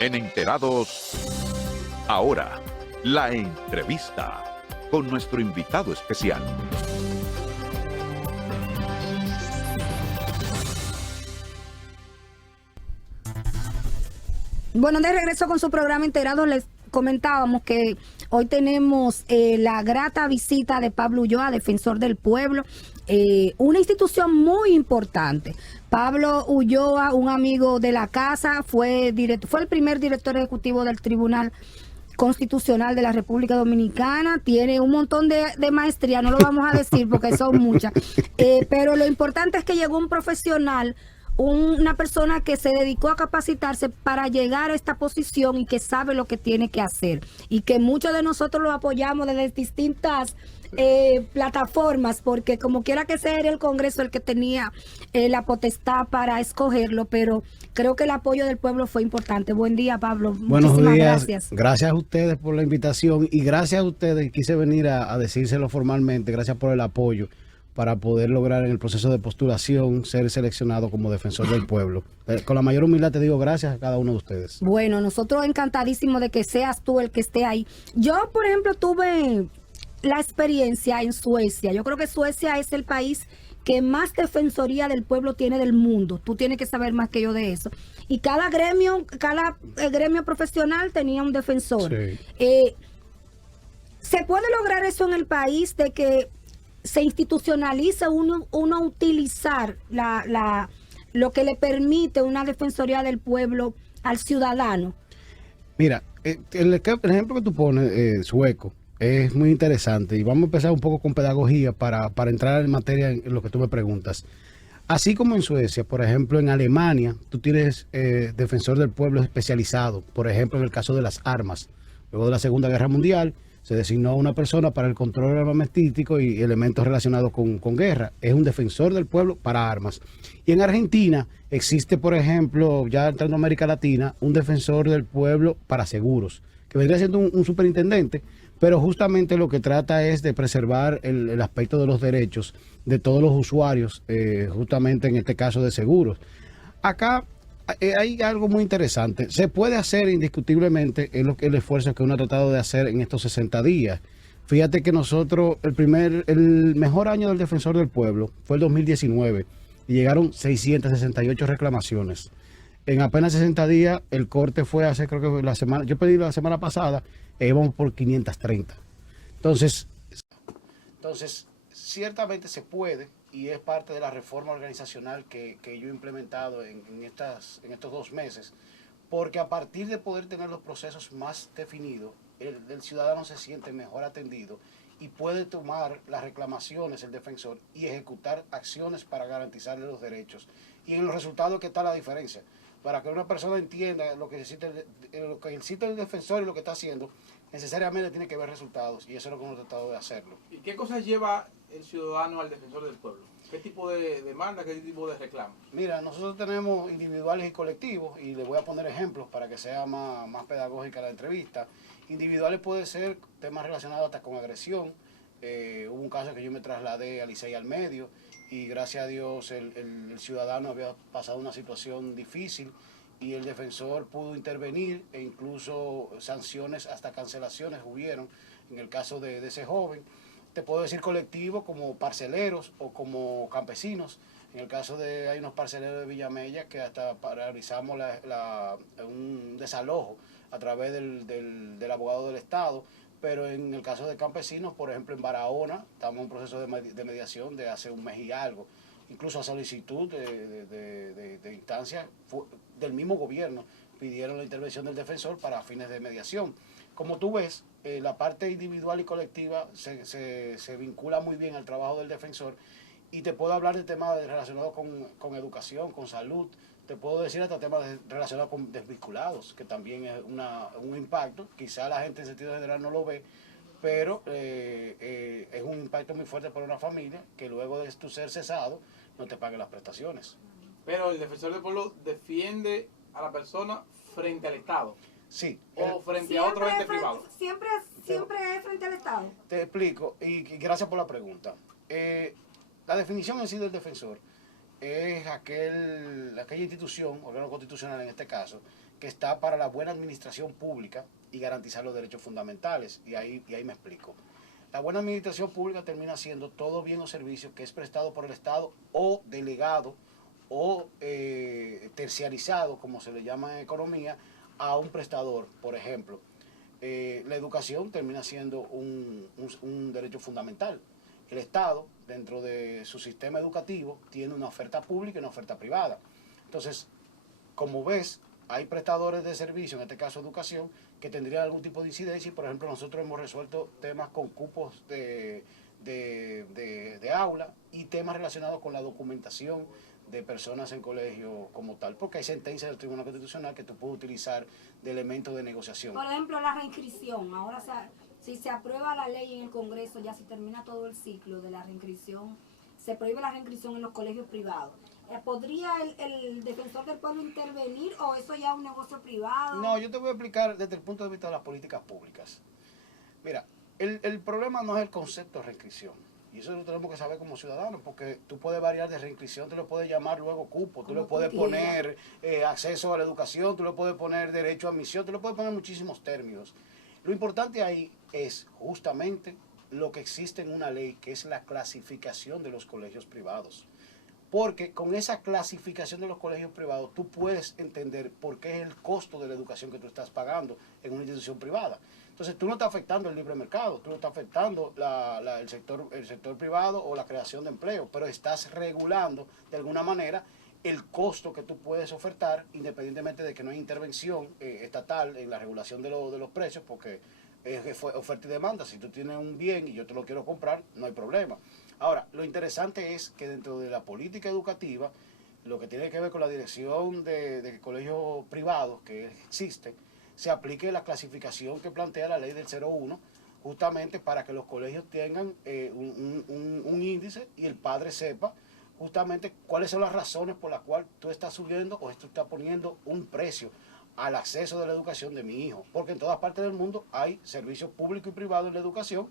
En Enterados, ahora, la entrevista con nuestro invitado especial. Bueno, de regreso con su programa Enterados, les comentábamos que hoy tenemos la grata visita de Pablo Ulloa, defensor del pueblo, una institución muy importante. Pablo Ulloa, un amigo de la casa, fue el primer director ejecutivo del Tribunal Constitucional de la República Dominicana, tiene un montón de maestría, no lo vamos a decir porque son muchas, pero lo importante es que llegó un profesional, una persona que se dedicó a capacitarse para llegar a esta posición y que sabe lo que tiene que hacer, y que muchos de nosotros lo apoyamos desde distintas plataformas, porque como quiera que sea era el Congreso el que tenía la potestad para escogerlo, pero creo que el apoyo del pueblo fue importante. Buen día, Pablo. Buenos Muchísimas días. Gracias. Gracias a ustedes por la invitación y gracias a ustedes, quise venir a decírselo formalmente, gracias por el apoyo para poder lograr en el proceso de postulación ser seleccionado como defensor del pueblo. Con la mayor humildad te digo gracias a cada uno de ustedes. Bueno, nosotros encantadísimos de que seas tú el que esté ahí. Yo, por ejemplo, tuve la experiencia en Suecia. Yo creo que Suecia es el país que más defensoría del pueblo tiene del mundo. Tú tienes que saber más que yo de eso. Y cada gremio profesional tenía un defensor. Sí. ¿Se puede lograr eso en el país de que se institucionalice uno utilizar lo que le permite una defensoría del pueblo al ciudadano? Mira, el ejemplo que tú pones, sueco, es muy interesante y vamos a empezar un poco con pedagogía para entrar en materia en lo que tú me preguntas. Así como en Suecia, por ejemplo, en Alemania, tú tienes defensor del pueblo especializado, por ejemplo, en el caso de las armas. Luego de la Segunda Guerra Mundial, se designó a una persona para el control armamentístico y elementos relacionados con guerra. Es un defensor del pueblo para armas. Y en Argentina existe, por ejemplo, ya entrando a América Latina, un defensor del pueblo para seguros, que vendría siendo un superintendente, pero justamente lo que trata es de preservar el aspecto de los derechos de todos los usuarios, justamente en este caso de seguros. Acá hay algo muy interesante. Se puede hacer indiscutiblemente el esfuerzo que uno ha tratado de hacer en estos 60 días. Fíjate que nosotros, el mejor año del defensor del pueblo fue el 2019 y llegaron 668 reclamaciones. En apenas 60 días, el corte fue hace, creo que la semana, yo pedí la semana pasada, íbamos por 530. Entonces, ciertamente se puede, y es parte de la reforma organizacional que yo he implementado en estos 2 meses, porque a partir de poder tener los procesos más definidos, el ciudadano se siente mejor atendido y puede tomar las reclamaciones, el defensor, y ejecutar acciones para garantizarle los derechos. Y en los resultados, ¿qué está la diferencia? Para que una persona entienda lo que necesita el defensor y lo que está haciendo, necesariamente tiene que ver resultados, y eso es lo que hemos tratado de hacerlo. ¿Y qué cosas lleva el ciudadano al defensor del pueblo? ¿Qué tipo de demanda, qué tipo de reclamo? Mira, nosotros tenemos individuales y colectivos, y les voy a poner ejemplos para que sea más pedagógica la entrevista. Individuales puede ser temas relacionados hasta con agresión. Hubo un caso que yo me trasladé a Licey al Medio, y gracias a Dios el ciudadano había pasado una situación difícil y el defensor pudo intervenir, e incluso sanciones, hasta cancelaciones hubieron en el caso de ese joven. Te puedo decir colectivo como parceleros o como campesinos. En el caso hay unos parceleros de Villamella que hasta realizamos un desalojo a través del abogado del Estado. Pero en el caso de campesinos, por ejemplo, en Barahona, estamos en un proceso de mediación de hace un mes y algo. Incluso a solicitud de instancias del mismo gobierno, pidieron la intervención del defensor para fines de mediación. Como tú ves, la parte individual y colectiva se vincula muy bien al trabajo del defensor, y te puedo hablar de temas relacionados con educación, con salud. Te puedo decir hasta temas relacionados con desvinculados, que también es un impacto. Quizá la gente en sentido general no lo ve, pero es un impacto muy fuerte para una familia que luego de tu ser cesado no te pague las prestaciones. Pero el defensor del pueblo defiende a la persona frente al Estado. Sí. O frente a otro ente privado. Siempre es frente al Estado. Te explico, y gracias por la pregunta. La definición en sí del defensor es aquella institución, órgano constitucional en este caso, que está para la buena administración pública y garantizar los derechos fundamentales. Y ahí me explico. La buena administración pública termina siendo todo bien o servicio que es prestado por el Estado o delegado o terciarizado, como se le llama en economía, a un prestador. Por ejemplo, la educación termina siendo un derecho fundamental. El Estado, dentro de su sistema educativo, tiene una oferta pública y una oferta privada. Entonces, como ves, hay prestadores de servicio, en este caso educación, que tendrían algún tipo de incidencia y, por ejemplo, nosotros hemos resuelto temas con cupos de aula y temas relacionados con la documentación de personas en colegio como tal, porque hay sentencias del Tribunal Constitucional que tú puedes utilizar de elementos de negociación. Por ejemplo, la reinscripción. Ahora, si se aprueba la ley en el Congreso, ya se termina todo el ciclo de la reinscripción, se prohíbe la reinscripción en los colegios privados. ¿Podría el defensor del pueblo intervenir o eso ya es un negocio privado? No, yo te voy a explicar desde el punto de vista de las políticas públicas. Mira, el problema no es el concepto de reinscripción. Y eso lo tenemos que saber como ciudadanos, porque tú puedes variar de reinscripción, tú le puedes llamar luego cupo, tú le puedes poner acceso a la educación, tú le puedes poner derecho a admisión, tú le puedes poner muchísimos términos. Lo importante ahí es justamente lo que existe en una ley, que es la clasificación de los colegios privados. Porque con esa clasificación de los colegios privados tú puedes entender por qué es el costo de la educación que tú estás pagando en una institución privada. Entonces tú no estás afectando el libre mercado, tú no estás afectando el sector privado o la creación de empleo, pero estás regulando de alguna manera el costo que tú puedes ofertar, independientemente de que no hay intervención estatal en la regulación de los precios, porque es oferta y demanda. Si tú tienes un bien y yo te lo quiero comprar, no hay problema. Ahora, lo interesante es que dentro de la política educativa, lo que tiene que ver con la dirección de colegios privados que existe, se aplique la clasificación que plantea la ley del 01, justamente para que los colegios tengan un índice y el padre sepa justamente cuáles son las razones por las cuales tú estás subiendo o tú estás poniendo un precio al acceso de la educación de mi hijo. Porque en todas partes del mundo hay servicios públicos y privados en la educación,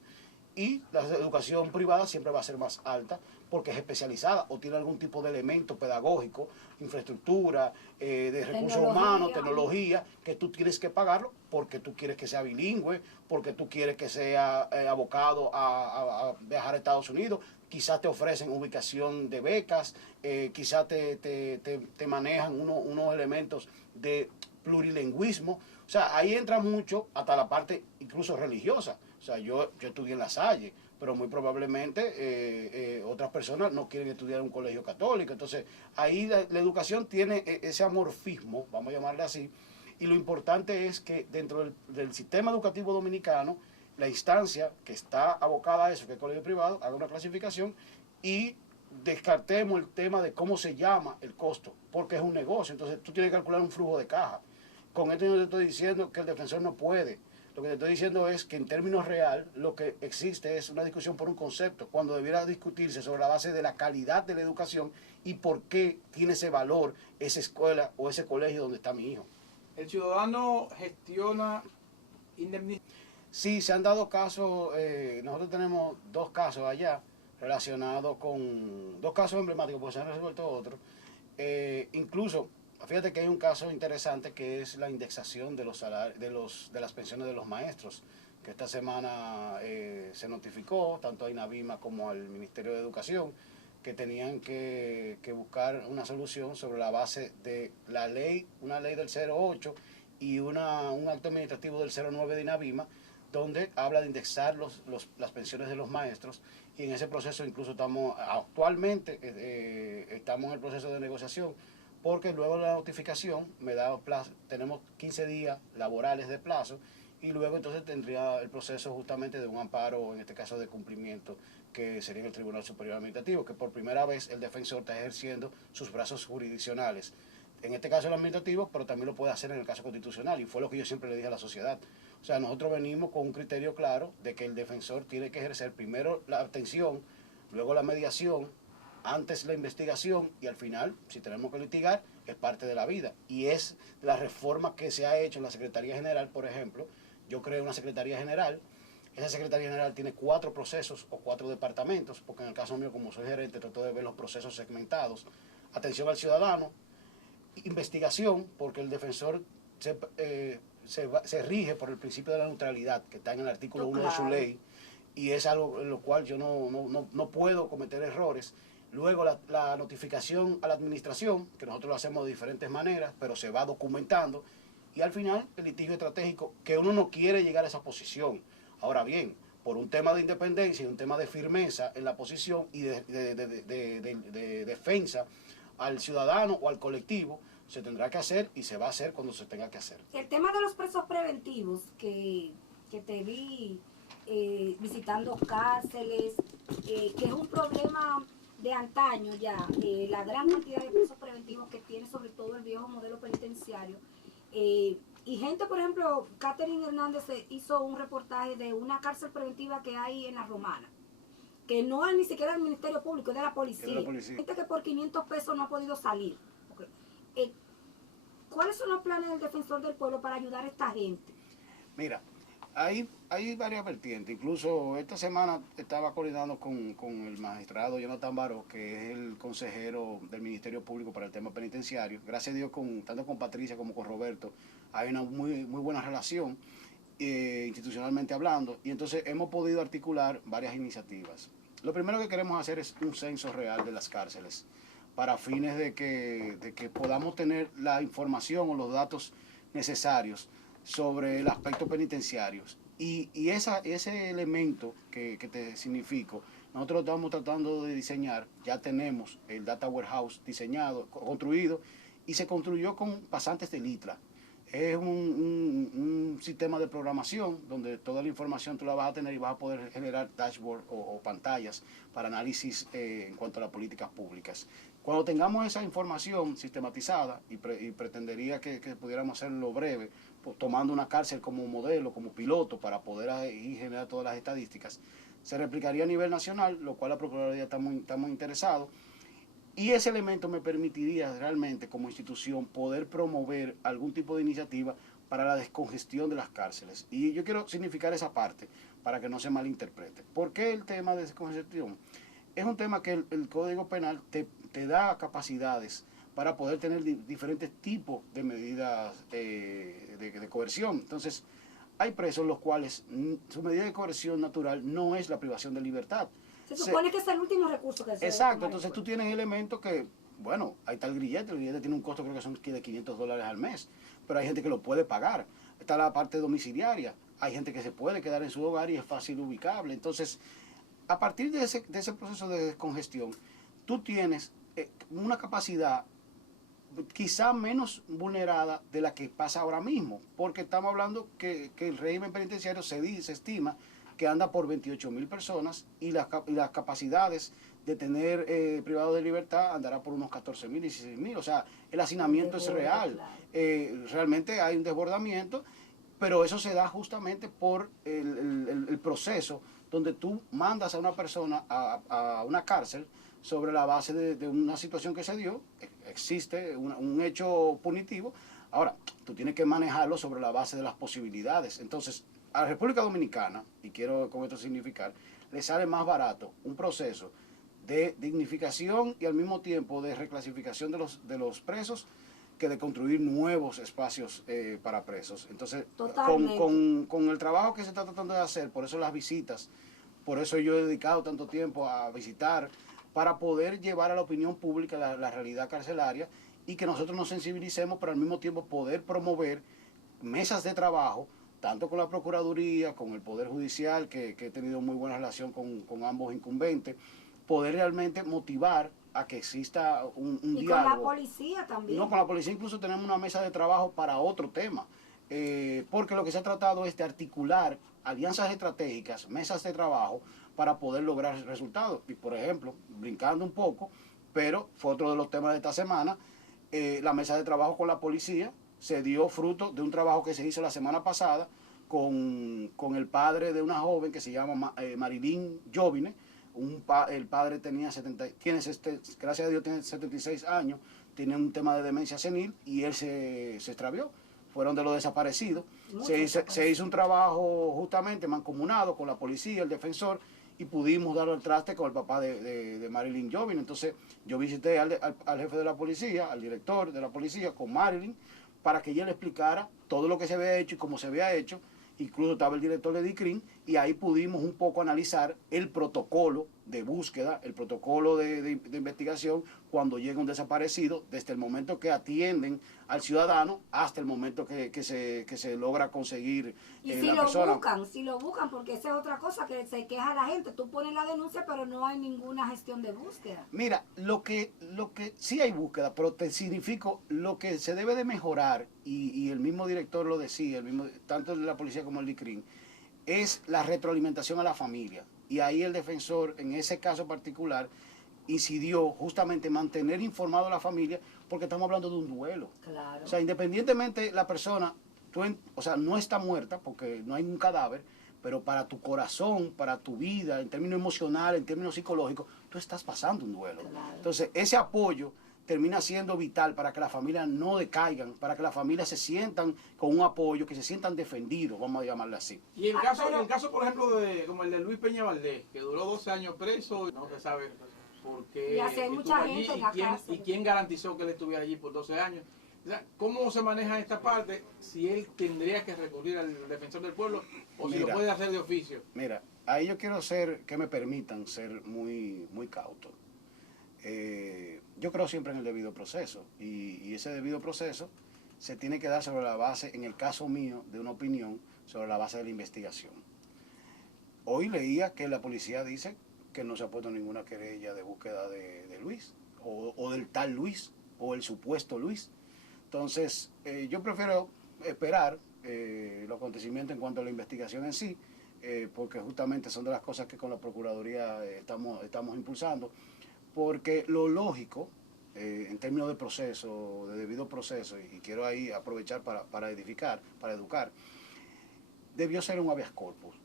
y la educación privada siempre va a ser más alta porque es especializada o tiene algún tipo de elemento pedagógico, infraestructura, de recursos humanos, tecnología, que tú tienes que pagarlo porque tú quieres que sea bilingüe, porque tú quieres que sea abocado a viajar a Estados Unidos. Quizás te ofrecen ubicación de becas, quizás te manejan unos elementos de plurilingüismo. O sea, ahí entra mucho hasta la parte incluso religiosa. O sea, yo estudié en La Salle, pero muy probablemente otras personas no quieren estudiar en un colegio católico. Entonces, ahí la educación tiene ese amorfismo, vamos a llamarle así, y lo importante es que dentro del sistema educativo dominicano, la instancia que está abocada a eso, que es el colegio privado, haga una clasificación y descartemos el tema de cómo se llama el costo, porque es un negocio. Entonces, tú tienes que calcular un flujo de caja. Con esto yo te estoy diciendo que el defensor no puede. Lo que te estoy diciendo es que en términos real lo que existe es una discusión por un concepto, cuando debiera discutirse sobre la base de la calidad de la educación y por qué tiene ese valor esa escuela o ese colegio donde está mi hijo. ¿El ciudadano gestiona indemnización? Sí, se han dado casos, nosotros tenemos 2 casos allá relacionados con 2 casos emblemáticos, porque se han resuelto otros. Incluso, fíjate que hay un caso interesante que es la indexación de los salarios, de las pensiones de los maestros, que esta semana se notificó tanto a INAVIMA como al Ministerio de Educación, que tenían que buscar una solución sobre la base de la ley, una ley del 08 y un acto administrativo del 09 de INAVIMA, donde habla de indexar las pensiones de los maestros, y en ese proceso incluso actualmente estamos en el proceso de negociación, porque luego de la notificación tenemos 15 días laborales de plazo, y luego entonces tendría el proceso justamente de un amparo, en este caso de cumplimiento, que sería en el Tribunal Superior Administrativo, que por primera vez el defensor está ejerciendo sus brazos jurisdiccionales. En este caso el administrativo, pero también lo puede hacer en el caso constitucional, y fue lo que yo siempre le dije a la sociedad. O sea, nosotros venimos con un criterio claro de que el defensor tiene que ejercer primero la atención, luego la mediación, antes la investigación, y al final, si tenemos que litigar, es parte de la vida. Y es la reforma que se ha hecho en la Secretaría General, por ejemplo. Yo creo una Secretaría General. Esa Secretaría General tiene 4 procesos o 4 departamentos, porque en el caso mío, como soy gerente, trato de ver los procesos segmentados. atención al ciudadano, investigación, porque el defensor se rige por el principio de la neutralidad, que está en el artículo 1 de su ley, y es algo en lo cual yo no puedo cometer errores. Luego la notificación a la administración, que nosotros lo hacemos de diferentes maneras, pero se va documentando, y al final el litigio estratégico, que uno no quiere llegar a esa posición. Ahora bien, por un tema de independencia y un tema de firmeza en la posición y de defensa al ciudadano o al colectivo, se tendrá que hacer y se va a hacer cuando se tenga que hacer. El tema de los presos preventivos, que te vi visitando cárceles, que es un problema de antaño ya, la gran cantidad de presos preventivos que tiene sobre todo el viejo modelo penitenciario. Y gente, por ejemplo, Catherine Hernández hizo un reportaje de una cárcel preventiva que hay en La Romana, que no es ni siquiera del Ministerio Público, es de la policía. Gente que por 500 pesos no ha podido salir. ¿Cuáles son los planes del Defensor del Pueblo para ayudar a esta gente? Mira, hay varias vertientes. Incluso esta semana estaba coordinando con el magistrado Jonathan Baró, que es el consejero del Ministerio Público para el tema penitenciario. Gracias a Dios, tanto con Patricia como con Roberto, hay una muy buena relación, institucionalmente hablando, y entonces hemos podido articular varias iniciativas. Lo primero que queremos hacer es un censo real de las cárceles, para fines de que podamos tener la información o los datos necesarios sobre el aspecto penitenciario. Y ese elemento que te significo, nosotros estamos tratando de diseñar. Ya tenemos el Data Warehouse diseñado, construido, y se construyó con pasantes del ITLA. Es un sistema de programación donde toda la información tú la vas a tener y vas a poder generar dashboard o pantallas para análisis en cuanto a las políticas públicas. Cuando tengamos esa información sistematizada, y pretendería que pudiéramos hacerlo breve, pues, tomando una cárcel como modelo, como piloto, para poder ahí generar todas las estadísticas, se replicaría a nivel nacional, lo cual la Procuraduría está muy interesado. Y ese elemento me permitiría realmente, como institución, poder promover algún tipo de iniciativa para la descongestión de las cárceles. Y yo quiero significar esa parte para que no se malinterprete. ¿Por qué el tema de descongestión? Es un tema que el Código Penal te da capacidades para poder tener diferentes tipos de medidas de coerción. Entonces, hay presos los cuales su medida de coerción natural no es la privación de libertad. Se supone que es el último recurso que se exacto, entonces tú tienes elementos que, bueno, ahí está el grillete tiene un costo, creo que son de $500 al mes, pero hay gente que lo puede pagar. Está la parte domiciliaria, hay gente que se puede quedar en su hogar y es fácil ubicable. Entonces, a partir de ese proceso de descongestión, tú tienes una capacidad quizá menos vulnerada de la que pasa ahora mismo, porque estamos hablando que el régimen penitenciario se estima que anda por 28.000 personas y las capacidades de tener privado de libertad andará por unos 14.000, 16.000. O sea, el hacinamiento es real. Realmente hay un desbordamiento, pero eso se da justamente por el proceso donde tú mandas a una persona a una cárcel sobre la base de una situación que se dio. Existe un hecho punitivo. Ahora, tú tienes que manejarlo sobre la base de las posibilidades. Entonces, a la República Dominicana, y quiero con esto significar, le sale más barato un proceso de dignificación y al mismo tiempo de reclasificación de los presos que de construir nuevos espacios para presos. Entonces, con el trabajo que se está tratando de hacer, por eso las visitas, por eso yo he dedicado tanto tiempo a visitar, para poder llevar a la opinión pública la realidad carcelaria y que nosotros nos sensibilicemos, pero al mismo tiempo poder promover mesas de trabajo, tanto con la Procuraduría, con el Poder Judicial, que he tenido muy buena relación con ambos incumbentes, poder realmente motivar a que exista un diálogo. Y con la policía también. No, con la policía incluso tenemos una mesa de trabajo para otro tema, porque lo que se ha tratado es de articular alianzas estratégicas, mesas de trabajo, para poder lograr resultados. Y por ejemplo, brincando un poco, pero fue otro de los temas de esta semana, la mesa de trabajo con la policía se dio fruto de un trabajo que se hizo la semana pasada con el padre de una joven que se llama Marilyn Jovine. El padre gracias a Dios tiene 76 años, tiene un tema de demencia senil y él se extravió. Fueron de los desaparecidos. Se hizo un trabajo justamente mancomunado con la policía, el defensor, y pudimos dar al traste con el papá de Marilyn Jovin. Entonces yo visité al jefe de la policía, al director de la policía con Marilyn, para que ella le explicara todo lo que se había hecho y cómo se había hecho. Incluso estaba el director de DICRIM y ahí pudimos un poco analizar el protocolo de búsqueda, el protocolo de investigación cuando llega un desaparecido, desde el momento que atienden al ciudadano hasta el momento que se logra conseguir y si la lo persona. si lo buscan, porque esa es otra cosa que se queja la gente. Tú pones la denuncia, pero no hay ninguna gestión de búsqueda. Mira, lo que sí hay búsqueda, pero te significo lo que se debe de mejorar, y el mismo director lo decía, tanto el de la policía como el DICRIM, es la retroalimentación a la familia. Y ahí el defensor, en ese caso particular, incidió justamente mantener informado a la familia, porque estamos hablando de un duelo. Claro. O sea, independientemente la persona, no está muerta, porque no hay un cadáver, pero para tu corazón, para tu vida, en términos emocionales, en términos psicológicos, tú estás pasando un duelo. Claro. Entonces, ese apoyo termina siendo vital para que las familias no decaigan, para que las familias se sientan con un apoyo, que se sientan defendidos, vamos a llamarle así. Y el caso, por ejemplo, como el de Luis Peña Valdés, que duró 12 años preso, no se sabe por qué Y así hay estuvo mucha allí gente en la cárcel. y quién garantizó que él estuviera allí por 12 años. O sea, ¿cómo se maneja esta parte si él tendría que recurrir al defensor del pueblo o si lo puede hacer de oficio? Mira, ahí yo quiero que me permitan ser muy, muy cauto. Yo creo siempre en el debido proceso y ese debido proceso se tiene que dar sobre la base, en el caso mío, de una opinión sobre la base de la investigación. Hoy leía que la policía dice que no se ha puesto ninguna querella de búsqueda de Luis o del tal Luis o el supuesto Luis. Entonces, yo prefiero esperar los acontecimientos en cuanto a la investigación en sí, porque justamente son de las cosas que con la Procuraduría estamos impulsando, porque lo lógico, en términos de proceso, de debido proceso, y quiero ahí aprovechar para educar, debió ser un habeas corpus.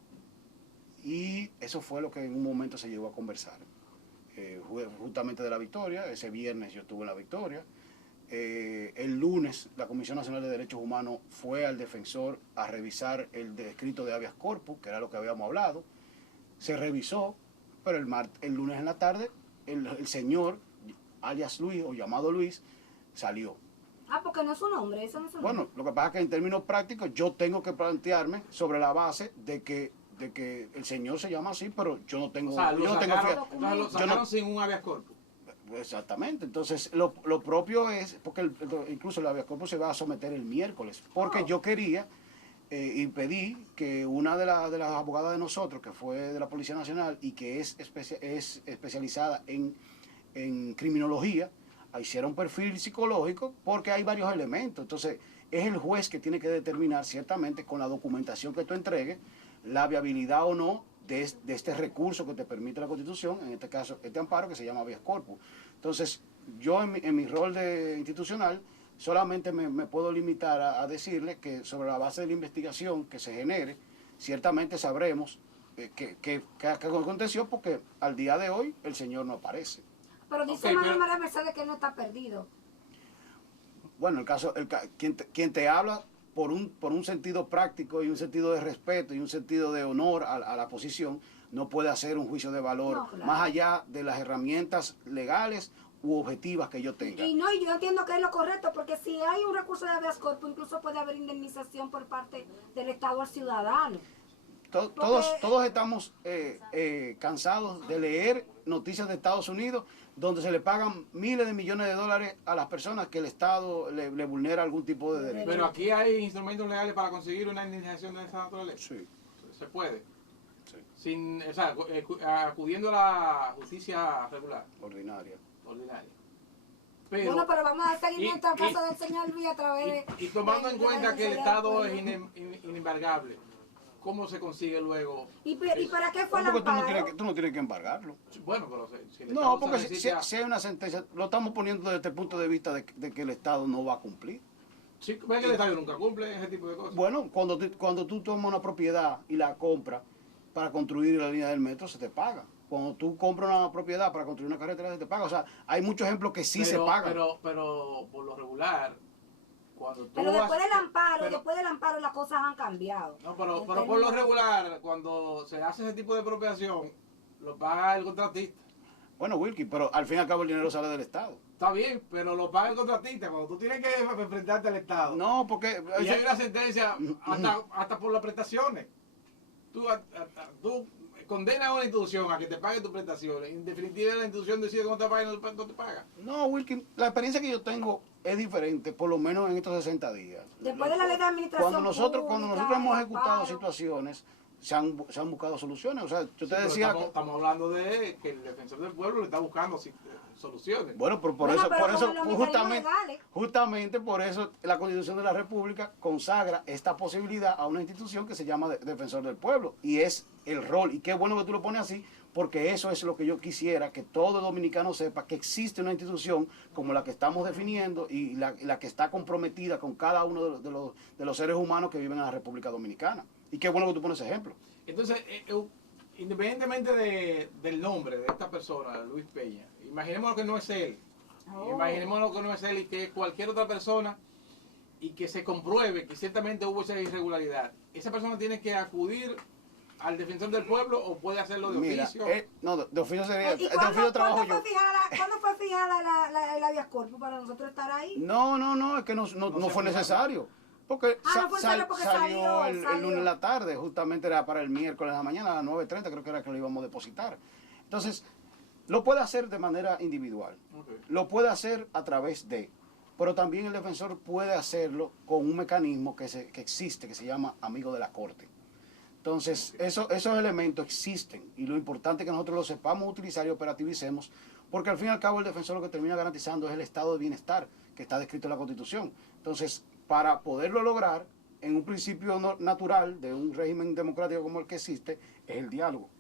Y eso fue lo que en un momento se llegó a conversar. Justamente de la Victoria, ese viernes yo estuve en la Victoria. El lunes la Comisión Nacional de Derechos Humanos fue al defensor a revisar el escrito de habeas corpus, que era lo que habíamos hablado. Se revisó, pero el lunes en la tarde el señor, alias Luis o llamado Luis, salió. Ah, porque no es su nombre, eso no es su nombre. Bueno, lo que pasa es que en términos prácticos yo tengo que plantearme sobre la base de que el señor se llama así, pero yo no tengo... O sea, yo no tengo lo sacaron sin un habeas corpus. Exactamente, entonces lo propio es, porque incluso el habeas corpus se va a someter el miércoles, porque yo quería y pedí que una de las abogadas de nosotros, que fue de la Policía Nacional y que es especializada en criminología, hiciera un perfil psicológico, porque hay varios elementos. Entonces es el juez que tiene que determinar ciertamente con la documentación que tú entregues la viabilidad o no de este recurso que te permite la Constitución, en este caso este amparo que se llama habeas corpus. Entonces yo en mi rol institucional solamente me puedo limitar a decirle que sobre la base de la investigación que se genere, ciertamente sabremos qué aconteció, porque al día de hoy el señor no aparece. Pero dice María Mercedes que él no está perdido. Bueno, quien te habla por un sentido práctico y un sentido de respeto y un sentido de honor a la posición, no puede hacer un juicio de valor, no, claro, más allá de las herramientas legales u objetivas que yo tenga. Y yo entiendo que es lo correcto, porque si hay un recurso de habeas corpus, incluso puede haber indemnización por parte del Estado al ciudadano. Todos estamos cansados de leer noticias de Estados Unidos donde se le pagan miles de millones de dólares a las personas que el Estado le vulnera algún tipo de derecho. Pero aquí hay instrumentos legales para conseguir una indemnización de esa naturaleza. Sí. Se puede. Sí. O sea, acudiendo a la justicia regular. Ordinaria. Bueno, pero vamos a seguir en el caso del señor Luis a través de... Y tomando en cuenta que el Estado es inembargable, ¿cómo se consigue luego? ¿Y para qué fue el Porque amparo? tú no tienes que embargarlo. Bueno, pero si el No, Estado porque necesita... si hay una sentencia, lo estamos poniendo desde el punto de vista de que el Estado no va a cumplir. Sí, ves que el Estado nunca cumple ese tipo de cosas. Bueno, cuando tú tomas una propiedad y la compras para construir la línea del metro, se te paga. Cuando tú compras una propiedad para construir una carretera, se te paga. O sea, hay muchos ejemplos que sí se pagan. Pero por lo regular, cuando tú Pero después del amparo las cosas han cambiado. No, pero por lo regular, cuando se hace ese tipo de expropiación, lo paga el contratista. Bueno, Wilkie, pero al fin y al cabo el dinero sale del Estado. Está bien, pero lo paga el contratista cuando tú tienes que enfrentarte al Estado. No, porque... Y hay una sentencia hasta por las prestaciones. Tú condenas a una institución a que te pague tus prestaciones. En definitiva, la institución decide cuánto te paga y no te paga. No, Wilkie, la experiencia que yo tengo es diferente, por lo menos en estos 60 días. Después de la ley de administración Cuando nosotros hemos ejecutado paro. situaciones, se han buscado soluciones. O sea, yo te Pero decía... estamos hablando de que el defensor del pueblo le está buscando soluciones. Bueno, pero por Bueno, eso, pero por como eso, en los mecanismos legales. justamente por eso la Constitución de la República consagra esta posibilidad a una institución que se llama Defensor del Pueblo. Y es el rol, y qué bueno que tú lo pones así, porque eso es lo que yo quisiera, que todo dominicano sepa que existe una institución como la que estamos definiendo y la que está comprometida con cada uno de los seres humanos que viven en la República Dominicana. Y qué bueno que tú pones ese ejemplo. Entonces, independientemente del nombre de esta persona, Luis Peña, imaginemos que no es él. Imaginemos que no es él y que es cualquier otra persona y que se compruebe que ciertamente hubo esa irregularidad. ¿Esa persona tiene que acudir al defensor del pueblo o puede hacerlo de oficio? No, de oficio sería... ¿Y De oficio trabajo yo. ¿Cuándo fue fijada el habeas corpus para nosotros estar ahí? No, es que no fue necesario. Porque, no fue necesario porque salió el lunes en la tarde, justamente era para el miércoles en la mañana, a las 9:30 creo que era que lo íbamos a depositar. Entonces, lo puede hacer de manera individual, lo puede hacer a través de, pero también el defensor puede hacerlo con un mecanismo que existe, que se llama amigo de la corte. Entonces, esos elementos existen y lo importante es que nosotros los sepamos utilizar y operativicemos, porque al fin y al cabo el defensor lo que termina garantizando es el estado de bienestar que está descrito en la Constitución. Entonces, para poderlo lograr, en un principio natural de un régimen democrático como el que existe, es el diálogo.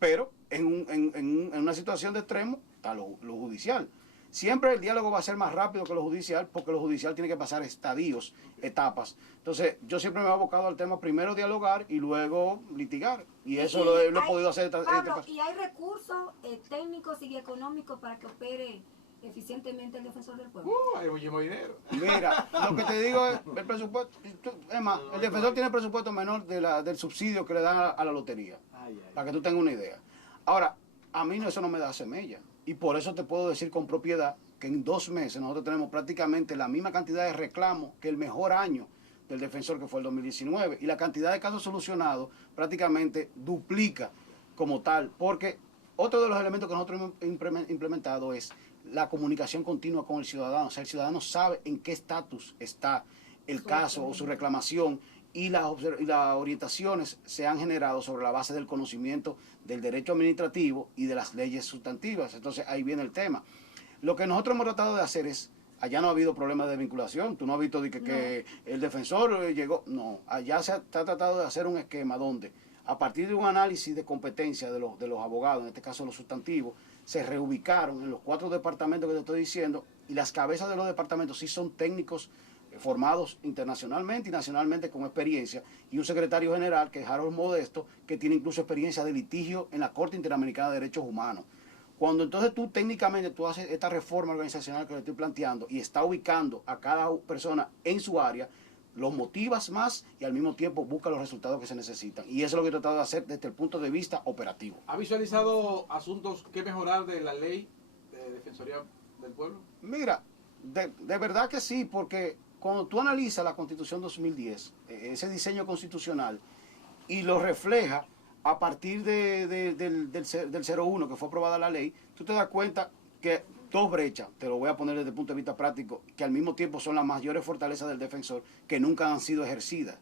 Pero en una situación de extremo está lo judicial. Siempre el diálogo va a ser más rápido que lo judicial, porque lo judicial tiene que pasar estadios, etapas. Entonces, yo siempre me he abocado al tema primero dialogar y luego litigar. Y eso lo he podido hacer. Pablo, ¿y hay recursos técnicos y económicos para que opere eficientemente el defensor del pueblo? Hay muchísimo dinero. Mira, lo que te digo es el presupuesto. Es más, el defensor tiene presupuesto menor del subsidio que le dan a la lotería. Para que tú tengas una idea. Ahora, a mí eso no me da semella. Y por eso te puedo decir con propiedad que en 2 meses nosotros tenemos prácticamente la misma cantidad de reclamos que el mejor año del defensor, que fue el 2019. Y la cantidad de casos solucionados prácticamente duplica como tal. Porque otro de los elementos que nosotros hemos implementado es la comunicación continua con el ciudadano. O sea, el ciudadano sabe en qué estatus está el caso o su reclamación. Y las orientaciones se han generado sobre la base del conocimiento del derecho administrativo y de las leyes sustantivas. Entonces ahí viene el tema. Lo que nosotros hemos tratado de hacer es, allá no ha habido problema de vinculación, tú no has visto que el defensor llegó, no, allá se ha tratado de hacer un esquema donde a partir de un análisis de competencia de los abogados, en este caso los sustantivos, se reubicaron en los 4 departamentos que te estoy diciendo, y las cabezas de los departamentos sí son técnicos formados internacionalmente y nacionalmente con experiencia, y un secretario general que es Harold Modesto, que tiene incluso experiencia de litigio en la Corte Interamericana de Derechos Humanos. Cuando entonces tú técnicamente tú haces esta reforma organizacional que le estoy planteando y está ubicando a cada persona en su área, los motivas más y al mismo tiempo busca los resultados que se necesitan. Y eso es lo que he tratado de hacer desde el punto de vista operativo. ¿Ha visualizado asuntos que mejorar de la ley de Defensoría del Pueblo? Mira, de verdad que sí, porque cuando tú analizas la Constitución 2010, ese diseño constitucional, y lo refleja a partir del 01 que fue aprobada la ley, tú te das cuenta que 2 brechas, te lo voy a poner desde el punto de vista práctico, que al mismo tiempo son las mayores fortalezas del defensor, que nunca han sido ejercidas.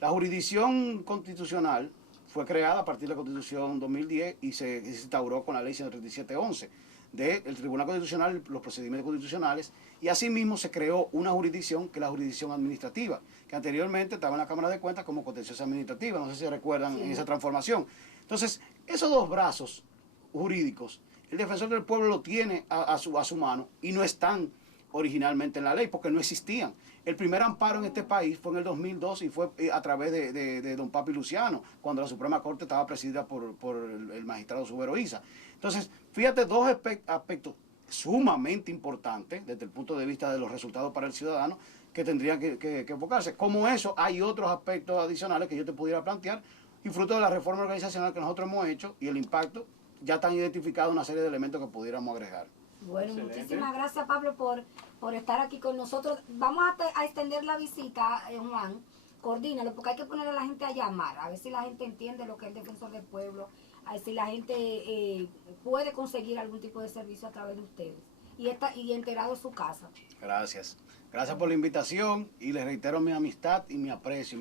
La jurisdicción constitucional fue creada a partir de la Constitución 2010 y se instauró con la ley 13711 del Tribunal Constitucional, los procedimientos constitucionales, y asimismo se creó una jurisdicción que es la jurisdicción administrativa, que anteriormente estaba en la Cámara de Cuentas como contenciosa administrativa, no sé si recuerdan en esa transformación. Entonces, esos 2 brazos jurídicos, el defensor del pueblo lo tiene a su mano y no están originalmente en la ley porque no existían. El primer amparo en este país fue en el 2002 y fue a través de don Papi Luciano, cuando la Suprema Corte estaba presidida por el magistrado Subero Isa. Entonces, fíjate, 2 aspectos sumamente importantes desde el punto de vista de los resultados para el ciudadano que tendrían que enfocarse. Como eso, hay otros aspectos adicionales que yo te pudiera plantear, y fruto de la reforma organizacional que nosotros hemos hecho y el impacto, ya están identificados una serie de elementos que pudiéramos agregar. Bueno, Excelente. muchísimas gracias, Pablo, por estar aquí con nosotros. Vamos a extender la visita, Juan. Coordínalo, porque hay que poner a la gente a llamar, a ver si la gente entiende lo que es el defensor del pueblo, a ver si la gente puede conseguir algún tipo de servicio a través de ustedes y enterado de su casa. Gracias. Gracias por la invitación y les reitero mi amistad y mi aprecio.